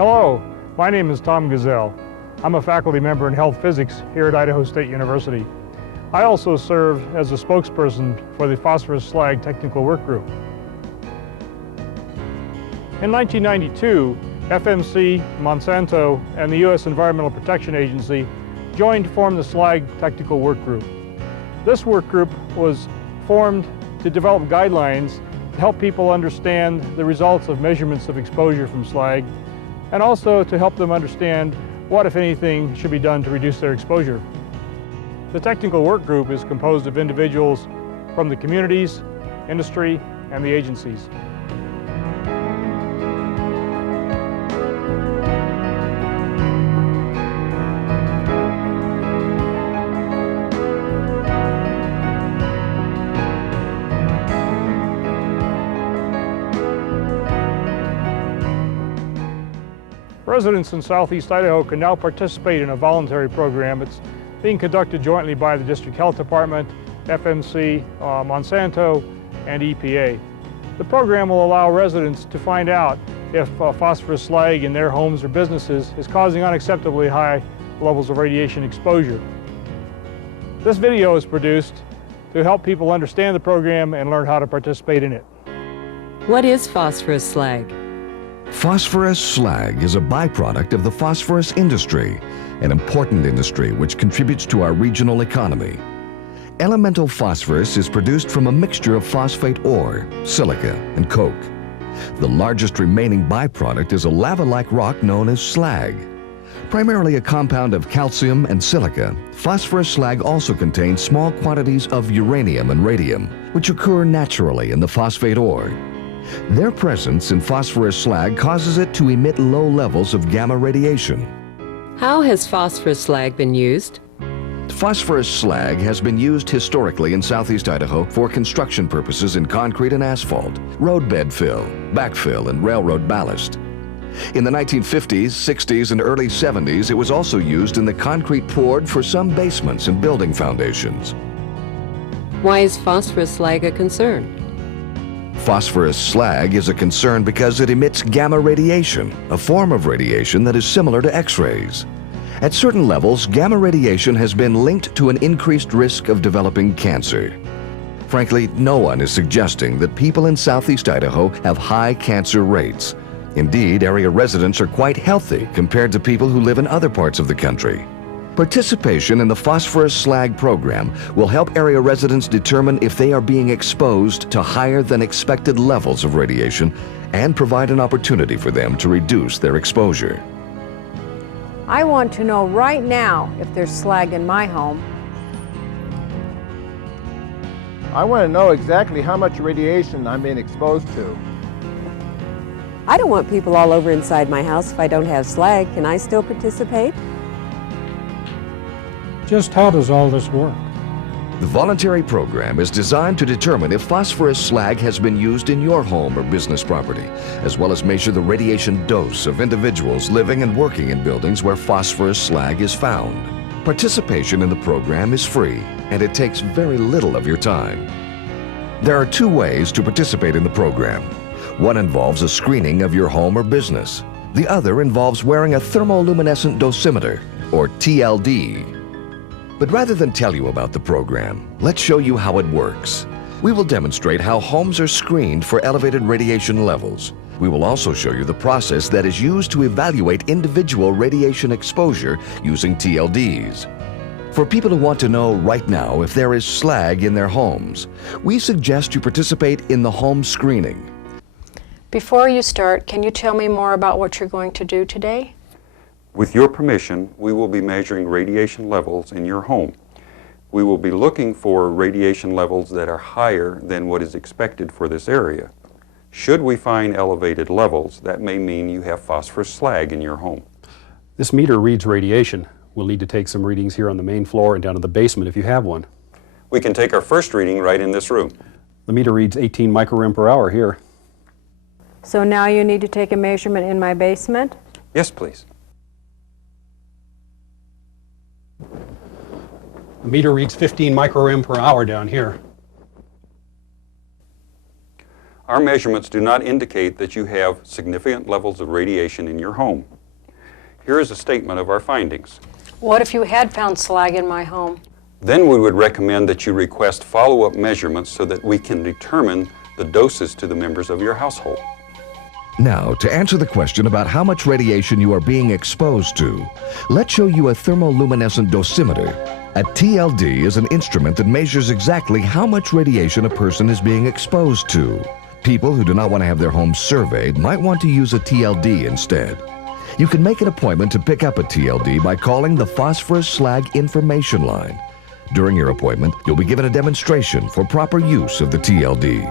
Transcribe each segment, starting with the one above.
Hello, my name is Tom Gazelle. I'm a faculty member in health physics here at Idaho State University. I also serve as a spokesperson for the Phosphorus Slag Technical Work Group. In 1992, FMC, Monsanto, and the U.S. Environmental Protection Agency joined to form the Slag Technical Work Group. This work group was formed to develop guidelines to help people understand the results of measurements of exposure from slag, and also to help them understand what, if anything, should be done to reduce their exposure. The technical work group is composed of individuals from the communities, industry, and the agencies. Residents in Southeast Idaho can now participate in a voluntary program. It's being conducted jointly by the District Health Department, FMC, Monsanto, and EPA. The program will allow residents to find out if phosphorus slag in their homes or businesses is causing unacceptably high levels of radiation exposure. This video is produced to help people understand the program and learn how to participate in it. What is phosphorus slag? Phosphorus slag is a byproduct of the phosphorus industry, an important industry which contributes to our regional economy. Elemental phosphorus is produced from a mixture of phosphate ore, silica, and coke. The largest remaining byproduct is a lava-like rock known as slag. Primarily a compound of calcium and silica, phosphorus slag also contains small quantities of uranium and radium, which occur naturally in the phosphate ore. Their presence in phosphorus slag causes it to emit low levels of gamma radiation. How has phosphorus slag been used? Phosphorus slag has been used historically in southeast Idaho for construction purposes in concrete and asphalt, roadbed fill, backfill, and railroad ballast. In the 1950s, 60s, and early 70s, it was also used in the concrete poured for some basements and building foundations. Why is phosphorus slag a concern? Phosphorus slag is a concern because it emits gamma radiation, a form of radiation that is similar to X-rays. At certain levels, gamma radiation has been linked to an increased risk of developing cancer. Frankly, no one is suggesting that people in southeast Idaho have high cancer rates. Indeed, area residents are quite healthy compared to people who live in other parts of the country. Participation in the phosphorus slag program will help area residents determine if they are being exposed to higher than expected levels of radiation and provide an opportunity for them to reduce their exposure. I want to know right now if there's slag in my home. I want to know exactly how much radiation I'm being exposed to. I don't want people all over inside my house if I don't have slag. Can I still participate? Just how does all this work? The voluntary program is designed to determine if phosphorus slag has been used in your home or business property, as well as measure the radiation dose of individuals living and working in buildings where phosphorus slag is found. Participation in the program is free, and it takes very little of your time. There are two ways to participate in the program. One involves a screening of your home or business. The other involves wearing a thermoluminescent dosimeter, or TLD. But rather than tell you about the program, let's show you how it works. We will demonstrate how homes are screened for elevated radiation levels. We will also show you the process that is used to evaluate individual radiation exposure using TLDs. For people who want to know right now if there is slag in their homes, we suggest you participate in the home screening. Before you start, can you tell me more about what you're going to do today? With your permission, we will be measuring radiation levels in your home. We will be looking for radiation levels that are higher than what is expected for this area. Should we find elevated levels, that may mean you have phosphorus slag in your home. This meter reads radiation. We'll need to take some readings here on the main floor and down in the basement if you have one. We can take our first reading right in this room. The meter reads 18 microrem per hour here. So now you need to take a measurement in my basement? Yes, please. The meter reads 15 microrem per hour down here. Our measurements do not indicate that you have significant levels of radiation in your home. Here is a statement of our findings. What if you had found slag in my home? Then we would recommend that you request follow-up measurements so that we can determine the doses to the members of your household. Now, to answer the question about how much radiation you are being exposed to, let's show you a thermoluminescent dosimeter. A TLD is an instrument that measures exactly how much radiation a person is being exposed to. People who do not want to have their homes surveyed might want to use a TLD instead. You can make an appointment to pick up a TLD by calling the Phosphorus Slag Information Line. During your appointment, you'll be given a demonstration for proper use of the TLD.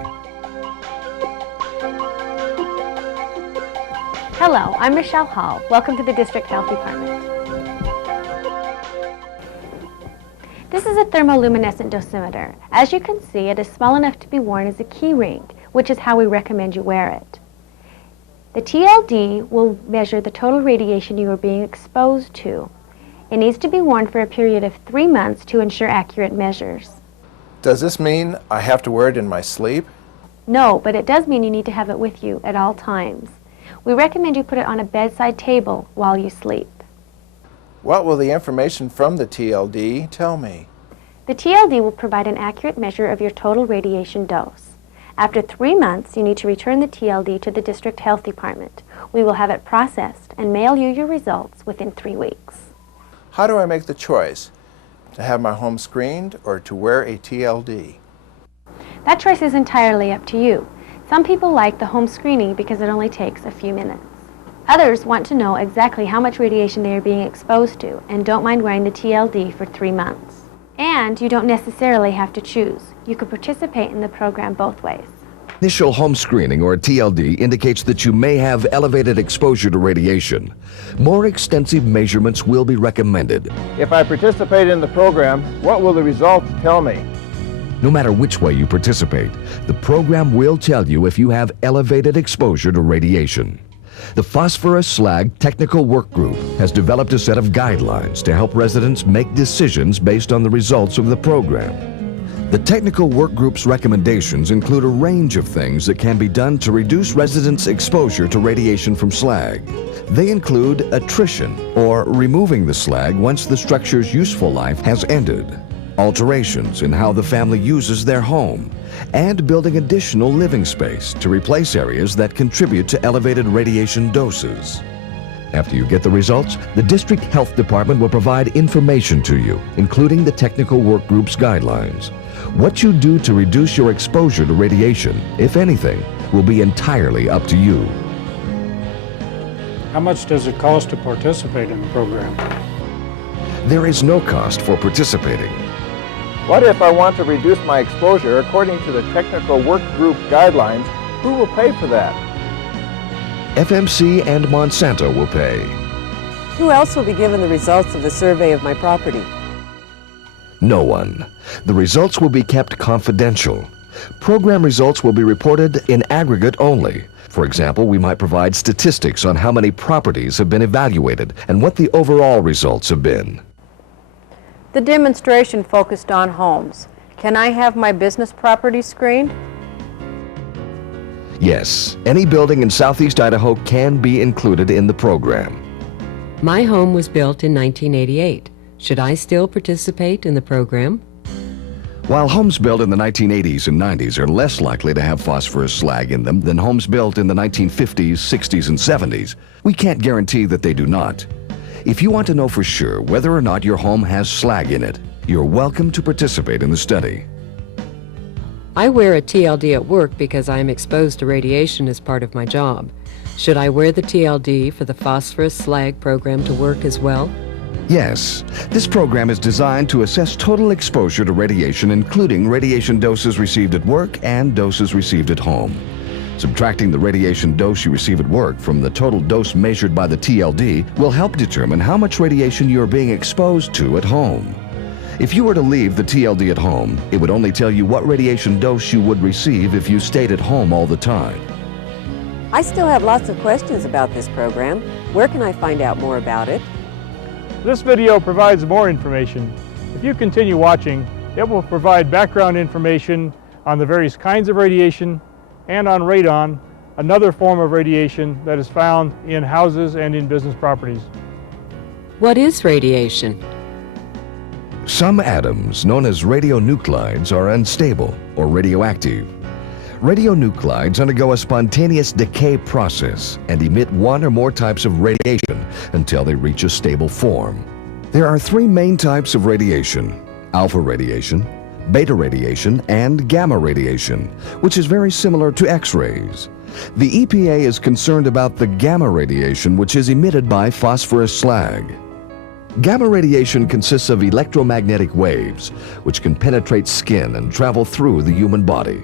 Hello, I'm Michelle Hall. Welcome to the District Health Department. This is a thermoluminescent dosimeter. As you can see, it is small enough to be worn as a key ring, which is how we recommend you wear it. The TLD will measure the total radiation you are being exposed to. It needs to be worn for a period of 3 months to ensure accurate measures. Does this mean I have to wear it in my sleep? No, but it does mean you need to have it with you at all times. We recommend you put it on a bedside table while you sleep. What will the information from the TLD tell me? The TLD will provide an accurate measure of your total radiation dose. After 3 months, you need to return the TLD to the District Health Department. We will have it processed and mail you your results within 3 weeks. How do I make the choice? To have my home screened or to wear a TLD? That choice is entirely up to you. Some people like the home screening because it only takes a few minutes. Others want to know exactly how much radiation they are being exposed to and don't mind wearing the TLD for 3 months. And you don't necessarily have to choose. You could participate in the program both ways. Initial home screening, or TLD, indicates that you may have elevated exposure to radiation. More extensive measurements will be recommended. If I participate in the program, what will the results tell me? No matter which way you participate, the program will tell you if you have elevated exposure to radiation. The Phosphorus Slag Technical Work Group has developed a set of guidelines to help residents make decisions based on the results of the program. The Technical Work Group's recommendations include a range of things that can be done to reduce residents' exposure to radiation from slag. They include attrition, or removing the slag once the structure's useful life has ended, alterations in how the family uses their home, and building additional living space to replace areas that contribute to elevated radiation doses. After you get the results, the District Health Department will provide information to you, including the Technical Work Group's guidelines. What you do to reduce your exposure to radiation, if anything, will be entirely up to you. How much does it cost to participate in the program? There is no cost for participating. What if I want to reduce my exposure according to the Technical Work Group guidelines? Who will pay for that? FMC and Monsanto will pay. Who else will be given the results of the survey of my property? No one. The results will be kept confidential. Program results will be reported in aggregate only. For example, we might provide statistics on how many properties have been evaluated and what the overall results have been. The demonstration focused on homes. Can I have my business property screened? Yes, any building in southeast Idaho can be included in the program. My home was built in 1988. Should I still participate in the program? While homes built in the 1980s and 90s are less likely to have phosphorus slag in them than homes built in the 1950s, 60s, and 70s, we can't guarantee that they do not. If you want to know for sure whether or not your home has slag in it, you're welcome to participate in the study. I wear a TLD at work because I am exposed to radiation as part of my job. Should I wear the TLD for the phosphorus slag program to work as well? Yes, this program is designed to assess total exposure to radiation, including radiation doses received at work and doses received at home. Subtracting the radiation dose you receive at work from the total dose measured by the TLD will help determine how much radiation you are being exposed to at home. If you were to leave the TLD at home, it would only tell you what radiation dose you would receive if you stayed at home all the time. I still have lots of questions about this program. Where can I find out more about it? This video provides more information. If you continue watching, it will provide background information on the various kinds of radiation and on radon, another form of radiation that is found in houses and in business properties. What is radiation? Some atoms, known as radionuclides, are unstable or radioactive. Radionuclides undergo a spontaneous decay process and emit one or more types of radiation until they reach a stable form. There are three main types of radiation: alpha radiation, beta radiation, and gamma radiation, which is very similar to X-rays. The EPA is concerned about the gamma radiation, which is emitted by phosphorus slag. Gamma radiation consists of electromagnetic waves, which can penetrate skin and travel through the human body.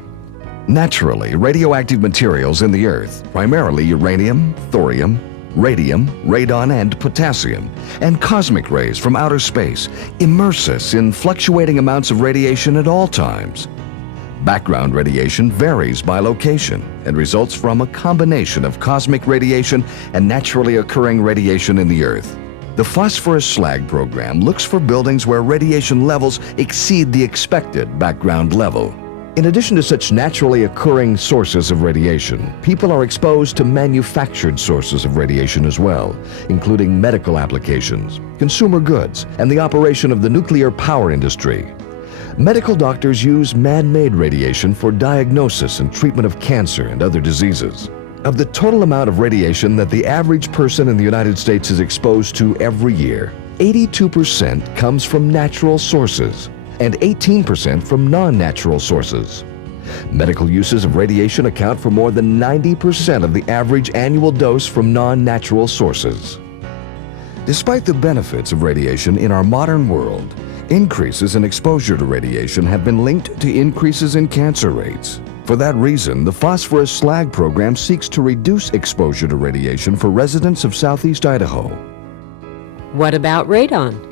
Naturally, radioactive materials in the Earth, primarily uranium, thorium, radium, radon, and potassium, and cosmic rays from outer space, immerse us in fluctuating amounts of radiation at all times. Background radiation varies by location and results from a combination of cosmic radiation and naturally occurring radiation in the Earth. The phosphorus slag program looks for buildings where radiation levels exceed the expected background level. In addition to such naturally occurring sources of radiation, people are exposed to manufactured sources of radiation as well, including medical applications, consumer goods, and the operation of the nuclear power industry. Medical doctors use man-made radiation for diagnosis and treatment of cancer and other diseases. Of the total amount of radiation that the average person in the United States is exposed to every year, 82% comes from natural sources and 18% from non-natural sources. Medical uses of radiation account for more than 90% of the average annual dose from non-natural sources. Despite the benefits of radiation in our modern world, increases in exposure to radiation have been linked to increases in cancer rates. For that reason, the phosphorus slag program seeks to reduce exposure to radiation for residents of southeast Idaho. What about radon?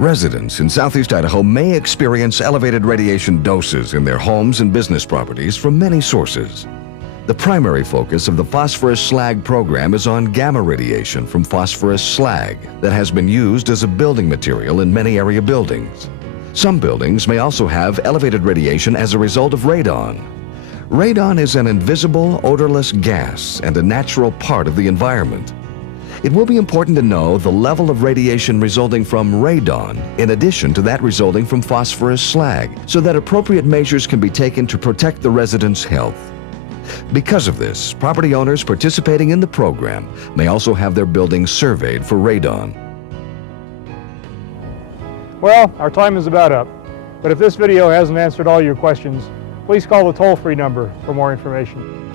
Residents in southeast Idaho may experience elevated radiation doses in their homes and business properties from many sources. The primary focus of the phosphorus slag program is on gamma radiation from phosphorus slag that has been used as a building material in many area buildings. Some buildings may also have elevated radiation as a result of radon. Radon is an invisible, odorless gas and a natural part of the environment. It will be important to know the level of radiation resulting from radon in addition to that resulting from phosphorus slag, so that appropriate measures can be taken to protect the residents' health. Because of this, property owners participating in the program may also have their buildings surveyed for radon. Well, our time is about up, but if this video hasn't answered all your questions, please call the toll-free number for more information.